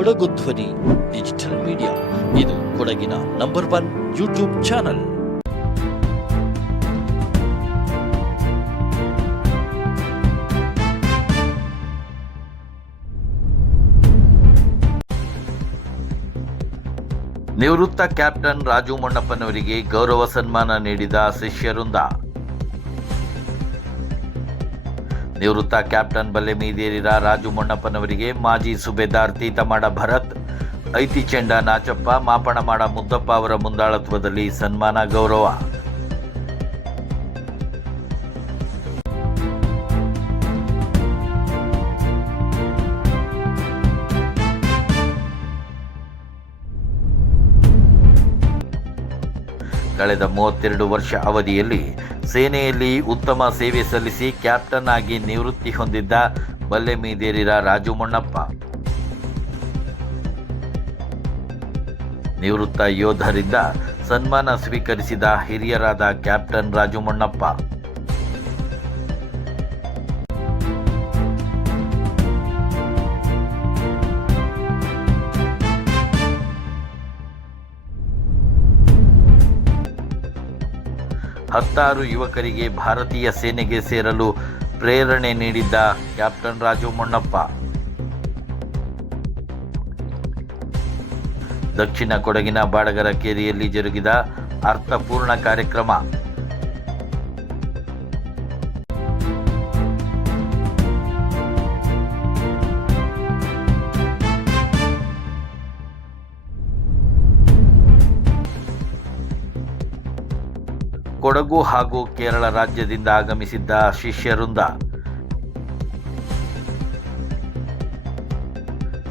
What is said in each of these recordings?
ಕೊಡಗು ಧ್ವನಿ digital media ಇದು ಕೊಡಗಿನ ನಂಬರ್ ಒನ್ ಯೂಟ್ಯೂಬ್ ಚಾನಲ್ ನಿವೃತ್ತ ಕ್ಯಾಪ್ಟನ್ ರಾಜು ಮೊಣ್ಣಪ್ಪನವರಿಗೆ ಗೌರವ ಸನ್ಮಾನ ನೀಡಿದ ಶಿಷ್ಯವೃಂದ. ನಿವೃತ್ತ ಕ್ಯಾಪ್ಟನ್ ಬಲ್ಲೆಮೀದೇರಿರ ರಾಜು ಮೊಣ್ಣಪ್ಪನವರಿಗೆ ಮಾಜಿ ಸುಬೇದಾರ್ ತೀತಮಾಡ ಭರತ್, ಐತಿ ಚೆಂಡ ನಾಚಪ್ಪ ಮಾಪಣ ಮಾಡ ಮುದ್ದಪ್ಪ ಅವರ ಮುಂದಾಳತ್ವದಲ್ಲಿ ಸನ್ಮಾನ ಗೌರವ. ಕಳೆದ ಮೂವತ್ತೆರಡು ವರ್ಷ ಅವಧಿಯಲ್ಲಿ ಸೇನೆಯಲ್ಲಿ ಉತ್ತಮ ಸೇವೆ ಸಲ್ಲಿಸಿ ಕ್ಯಾಪ್ಟನ್ ಆಗಿ ನಿವೃತ್ತಿ ಹೊಂದಿದ್ದ ಬಲ್ಲೆಮೀದೇರಿರ ರಾಜು ಮೊಣ್ಣಪ್ಪ. ನಿವೃತ್ತ ಯೋಧರಿಂದ ಸನ್ಮಾನ ಸ್ವೀಕರಿಸಿದ ಹಿರಿಯರಾದ ಕ್ಯಾಪ್ಟನ್ ರಾಜು ಮೊಣ್ಣಪ್ಪ. ಹತ್ತಾರು ಯುವಕರಿಗೆ ಭಾರತೀಯ ಸೇನೆಗೆ ಸೇರಲು ಪ್ರೇರಣೆ ನೀಡಿದ್ದ ಕ್ಯಾಪ್ಟನ್ ರಾಜು ಮೊಣ್ಣಪ್ಪ. ದಕ್ಷಿಣ ಕೊಡಗಿನ ಬಾಡಗರ ಕೇರಿಯಲ್ಲಿ ಜರುಗಿದ ಅರ್ಥಪೂರ್ಣ ಕಾರ್ಯಕ್ರಮ. ಕೊಡಗು ಹಾಗೂ ಕೇರಳ ರಾಜ್ಯದಿಂದ ಆಗಮಿಸಿದ್ದ ಶಿಷ್ಯರುಂದ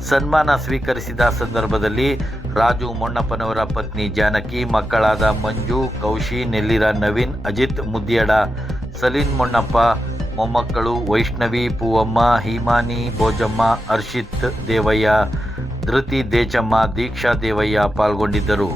ಸನ್ಮಾನ ಸ್ವೀಕರಿಸಿದ ಸಂದರ್ಭದಲ್ಲಿ ರಾಜು ಮೊಣ್ಣಪ್ಪನವರ ಪತ್ನಿ ಜಾನಕಿ, ಮಕ್ಕಳಾದ ಮಂಜು, ಕೌಶಿ, ನೆಲ್ಲಿರ ನವೀನ್, ಅಜಿತ್ ಮುದ್ದಿಯಡ ಸಲೀನ್ ಮೊಣ್ಣಪ್ಪ, ಮೊಮ್ಮಕ್ಕಳು ವೈಷ್ಣವಿ, ಪೂವಮ್ಮ, ಹಿಮಾನಿ, ಭೋಜಮ್ಮ ಹರ್ಷಿತ್ ದೇವಯ್ಯ, ಧೃತಿ, ದೇಚಮ್ಮ, ದೀಕ್ಷಾ ದೇವಯ್ಯ ಪಾಲ್ಗೊಂಡಿದ್ದರು.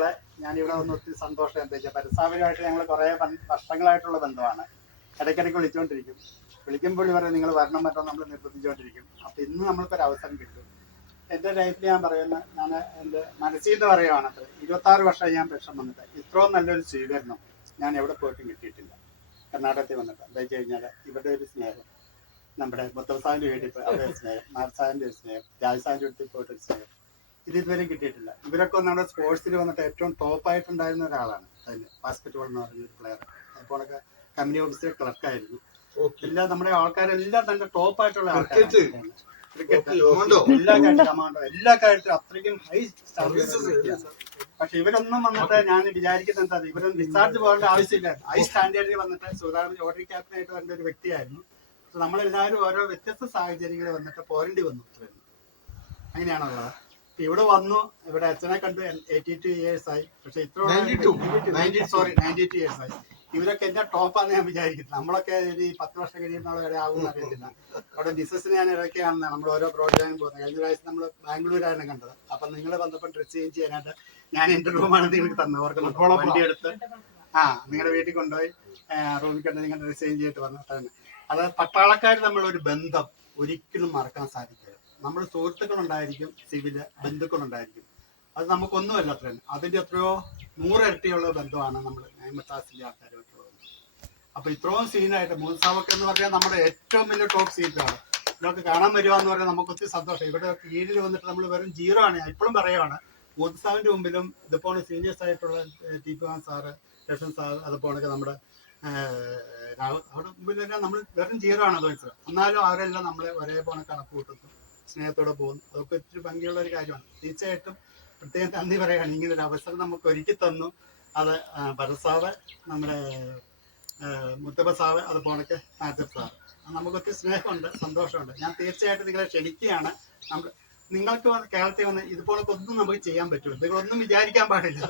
സുഹൃത്തുക്കളെ ഇവിടെ വന്ന് ഒത്തിരി സന്തോഷം എന്താ വെച്ചാൽ പരസ്പരമായിട്ട് ഞങ്ങൾ കുറേ വർഷങ്ങളായിട്ടുള്ള ബന്ധമാണ്. ഇടയ്ക്കിടയ്ക്ക് വിളിച്ചുകൊണ്ടിരിക്കും വിളിക്കുമ്പോൾ ഇവരെ നിങ്ങൾ വരണം മറ്റോ നമ്മൾ നിർബന്ധിച്ചുകൊണ്ടിരിക്കും അപ്പോൾ ഇന്ന് നമ്മൾക്ക് ഒരു അവസരം കിട്ടും. എന്റെ ലൈഫിൽ ഞാൻ പറയുന്ന ഞാൻ എന്റെ മനസ്സിൽ നിന്ന് പറയുവാണ് അത്ര. ഇരുപത്താറ് വർഷമായി ഞാൻ പ്രശ്നം വന്നിട്ട്. ഇത്രയും നല്ലൊരു സ്വീകരണം ഞാൻ എവിടെ പോയിട്ടും കിട്ടിയിട്ടില്ല. കർണാടകത്തിൽ വന്നിട്ട്. എന്താ വെച്ച് കഴിഞ്ഞാൽ ഇവിടെ ഒരു സ്നേഹം. നമ്മുടെ മുത്തവസാവിന്റെ വീട്ടിൽ പോയി. ഒരു സ്നേഹം. നാർസാവിന്റെ ഒരു സ്നേഹം. രാജസാവിന്റെ വീട്ടിൽ പോയിട്ടൊരു സ്നേഹം. ഇത് ഇതുവരെയും കിട്ടിയിട്ടില്ല. ഇവരൊക്കെ നമ്മുടെ സ്പോർട്സിൽ വന്നിട്ട് ഏറ്റവും ടോപ്പ് ആയിട്ടുണ്ടായിരുന്ന ഒരാളാണ്. അതിൽ ബാസ്കറ്റ്ബോൾ എന്ന് പറയുന്ന ഒരു പ്ലെയർ അതുപോലൊക്കെ കമ്പനി ഓഫീസിലെ ക്ലർക്കായിരുന്നു എല്ലാം നമ്മുടെ ആൾക്കാരെല്ലാം തന്നെ ടോപ്പ് ആയിട്ടുള്ള ആൾക്കാരാണ്. ക്രിക്കറ്റ് എല്ലാ കാര്യത്തിലും കമാൻഡോ എല്ലാ കാര്യത്തിലും അത്രയ്ക്കും ഹൈ പക്ഷെ ഇവരൊന്നും വന്നിട്ട് ഞാൻ വിചാരിക്കുന്നത് എന്താ? ഇവരൊന്നും ഡിസ്ചാർജ് പോകേണ്ട ആവശ്യമില്ല. ഹൈ സ്റ്റാൻഡേർഡിൽ വന്നിട്ട് സുധാകരൻ ക്യാപ്റ്റൻ ആയിട്ട് വന്ന ഒരു വ്യക്തിയായിരുന്നു. നമ്മളെല്ലാവരും ഓരോ വ്യത്യസ്ത സാഹചര്യങ്ങളിൽ വന്നിട്ട് പോരേണ്ടി വന്നു അങ്ങനെയാണല്ലോ അങ്ങനെയാണുള്ളത് ഇവിടെ വന്നു ഇവിടെ അച്ഛനെ കണ്ടു എയ്റ്റി ടു ഇയേഴ്സ് ആയി. പക്ഷെ ഇത്ര സോറി നയന്റി ടു ഇയേഴ്സ് ആയി. ഇവരൊക്കെ എന്റെ ടോപ്പാന്ന് ഞാൻ വിചാരിക്കുന്നത് നമ്മളൊക്കെ ഒരു പത്ത് വർഷം കഴിയുമ്പോൾ വരെ ആവും അറിയത്തില്ല. അവിടെ ബിസിനസ്സിന് ഞാൻ ഇടയ്ക്കാണ് നമ്മൾ ഓരോ പ്രോഗ്രാമിന് പോകുന്നത്. കഴിഞ്ഞ പ്രാവശ്യം നമ്മൾ ബാംഗ്ലൂരായിരുന്നു കണ്ടത്. അപ്പൊ നിങ്ങൾ ബന്ധപ്പെട്ട് ചേഞ്ച് ചെയ്യാനായിട്ട് ഞാൻ എന്റെ റൂമാണ് നിങ്ങൾക്ക് തന്നത്. ഓർക്കുന്നുണ്ട് വണ്ടി എടുത്ത്. ആ നിങ്ങളുടെ വീട്ടിൽ കൊണ്ടുപോയി റൂമിൽ കണ്ട് നിങ്ങൾ ചേഞ്ച് ചെയ്തിട്ട് വന്നിട്ടാണ് അത് പട്ടാളക്കാർ നമ്മളൊരു ബന്ധം ഒരിക്കലും മറക്കാൻ സാധിക്കില്ല. നമ്മൾ സുഹൃത്തുക്കളുണ്ടായിരിക്കും സിവിൽ ബന്ധുക്കളുണ്ടായിരിക്കും. അത് നമുക്കൊന്നുമല്ല അത്ര അതിന്റെ എത്രയോ നൂറിരട്ടിയുള്ള ബന്ധമാണ് നമ്മൾ നൈമത്താസിന്റെ ആൾക്കാരുമായിട്ടുള്ളത് അപ്പോൾ ഇത്രയും സീനായിട്ട് മൂസാവക്ക് എന്ന് പറഞ്ഞാൽ നമ്മുടെ ഏറ്റവും വലിയ ടോപ്പ് സീറ്റാണ് ഇതൊക്കെ കാണാൻ വരിക എന്ന് പറഞ്ഞാൽ നമുക്ക് ഒത്തിരി സന്തോഷം. ഇവിടെ കീഴിൽ വന്നിട്ട് നമ്മൾ വെറും ജീറോ ആണ്. ഇപ്പോഴും പറയുവാണ്. മൂസാവിന്റെ മുമ്പിലും ഇതിപ്പോൾ സീനിയേഴ്സ് ആയിട്ടുള്ള ദീപകാന്ത് സാറ് രഷൻ സാർ അതുപോലെ നമ്മുടെ അവിടെ മുമ്പിലെല്ലാം നമ്മൾ വെറും ജീറോ ആണ്. അത് വെച്ചത് എന്നാലും അവരെല്ലാം നമ്മളെ ഒരേപോലെ കണക്ക് കൂട്ടുന്നു സ്നേഹത്തോടെ പോകുന്നു. അതൊക്കെ ഒത്തിരി ഭംഗിയുള്ള ഒരു കാര്യമാണ്. തീർച്ചയായിട്ടും പ്രത്യേകം നന്ദി പറയുകയാണ്. ഇങ്ങനെ ഒരു അവസരം നമുക്ക് ഒരുക്കി തന്നു. അത് ഭരസാവ് നമ്മുടെ മുത്തപ്പ സാറ് അതുപോലൊക്കെ നാച്ചർ സാറ്. നമുക്ക് ഒത്തിരി സ്നേഹമുണ്ട് സന്തോഷമുണ്ട്. ഞാൻ തീർച്ചയായിട്ടും നിങ്ങളെ ക്ഷണിക്കുകയാണ്. നമ്മൾ നിങ്ങൾക്ക് കേരളത്തിൽ വന്ന് ഇതുപോലൊക്കെ ഒന്നും നമുക്ക് ചെയ്യാൻ പറ്റുമോ നിങ്ങളൊന്നും വിചാരിക്കാൻ പാടില്ല.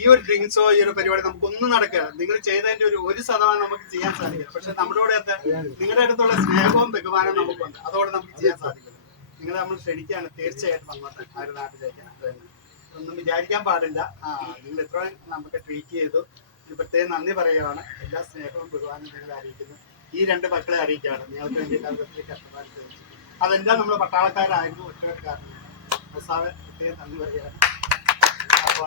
ഈ ഒരു ഡ്രിങ്ക്സോ ഈ ഒരു പരിപാടി നമുക്കൊന്നും നടക്കുക നിങ്ങൾ ചെയ്തതിന്റെ ഒരു ഒരു ശതമാനം നമുക്ക് ചെയ്യാൻ സാധിക്കില്ല. പക്ഷെ നമ്മുടെ കൂടെ നിങ്ങളുടെ അടുത്തുള്ള സ്നേഹവും ബഹുമാനവും നമുക്കുണ്ട്. അതോടെ നമുക്ക് ചെയ്യാൻ സാധിക്കും നിങ്ങളെ നമ്മൾ ക്ഷണിക്കുകയാണ് തീർച്ചയായിട്ടും അങ്ങോട്ട് ആ ഒരു നാട്ടിലേക്ക്. ഒന്നും വിചാരിക്കാൻ പാടില്ല. ആ നിങ്ങൾ എത്ര നമുക്ക് ട്രീറ്റ് ചെയ്തു. പ്രത്യേകം നന്ദി പറയുകയാണ്. എല്ലാ സ്നേഹവും ബഹുമാനും നിങ്ങൾ അറിയിക്കുന്നു. ഈ രണ്ട് മക്കളെ അറിയിക്കുകയാണ്. നിങ്ങൾക്ക് വേണ്ടിയിട്ട് ഒത്തിരി കഷ്ടപ്പാട് ചോദിച്ചു. അതെല്ലാം നമ്മൾ പട്ടാളക്കാരായിരുന്നു ഒറ്റക്കാരൻ സാറ് പ്രത്യേകം നന്ദി പറയുകയാണ്. അപ്പോൾ